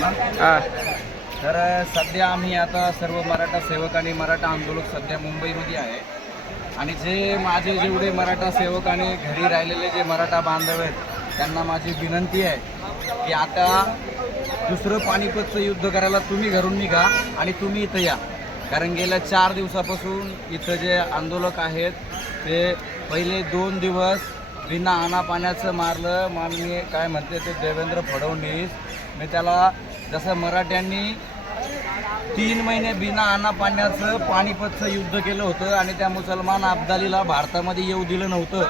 ना. तर सध्या आम्ही आता सर्व मराठा सेवक आणि मराठा आंदोलक सध्या मुंबईमध्ये आहे. आणि जे माझे जेवढे मराठा सेवक आणि घरी राहिलेले जे मराठा बांधव आहेत त्यांना माझी विनंती आहे की आता दुसरं पानिपतचं युद्ध करायला तुम्ही घरून निघा आणि तुम्ही इथं या. कारण गेल्या 4 दिवसापासून इथं जे आंदोलक आहेत ते पहिले 2 दिवस बिना आना पाण्याचं मारलं. माननीय काय म्हणते ते देवेंद्र फडणवीस, मी त्याला जसं मराठ्यांनी 3 महिने बिना आना पाण्याचं पानिपतचं युद्ध केलं होतं आणि त्या मुसलमान अब्दालीला भारतामध्ये येऊ दिलं नव्हतं,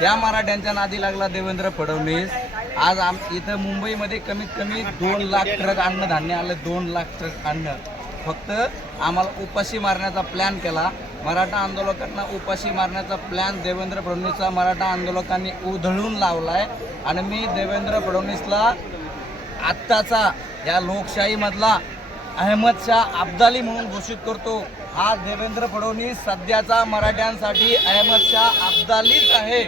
त्या मराठ्यांच्या नादी लागला देवेंद्र फडणवीस. आज इथं मुंबईमध्ये कमीत कमी 2 लाख ट्रक अन्नधान्य आलं. 2 लाख ट्रक अन्न फक्त आम्हाला उपाशी मारण्याचा प्लॅन केला. मराठा आंदोलकांना उपाशी मारण्याचा प्लॅन देवेंद्र फडणवीसचा मराठा आंदोलकांनी उधळून लावलाय. आणि मी देवेंद्र फडणवीसला आत्ताचा या लोकशाहीमधला अहमद शाह अब्दाली म्हणून घोषित करतो. हा देवेंद्र फडणवीस सध्याचा मराठ्यांसाठी अहमद शाह अब्दालीच आहे.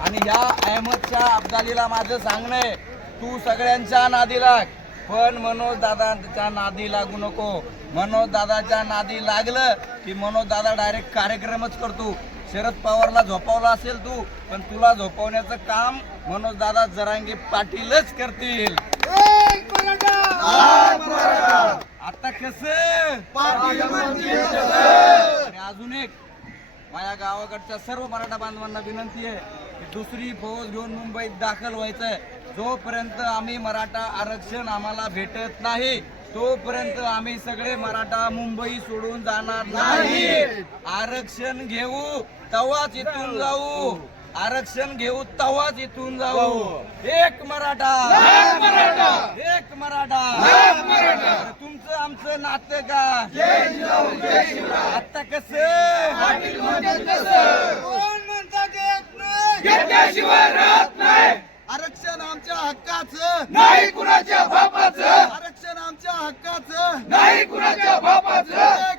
आणि या अहमद शाह अब्दालीला माझं सांगणं आहे, तू सगळ्यांच्या नादी लाग, पण मनोज दादाच्या नादी लागू नको. मनोज दादाच्या नादी लागलं की मनोज दादा डायरेक्ट कार्यक्रमच करतो. शरद पवारला झोपावला असेल तू, पण तुला झोपवण्याचं काम मनोज दादा जरांगे पाटीलच करतील. आता कसं आणि अजून एक माझ्या गावाकडच्या सर्व मराठा बांधवांना विनंती आहे की दुसरी फौज घेऊन मुंबईत दाखल व्हायचंय. जोपर्यंत आम्ही मराठा आरक्षण आम्हाला भेटत नाही तोपर्यंत आम्ही सगळे मराठा मुंबई सोडून जाणार नाही. आरक्षण घेऊ तवाच इथून जाऊ. आरक्षण घेऊ तवाच इथून जाऊ. एक मराठा, एक मराठा. तुमचं आमचं नातं का आता कसं कोण म्हणता घेतल्याशिवाय राहत नाही. आरक्षण आमच्या हक्काचं नाही कुणाच्या बापाचं. आरक्षण आमच्या हक्काचं नाही कुणाच्या बापाचं.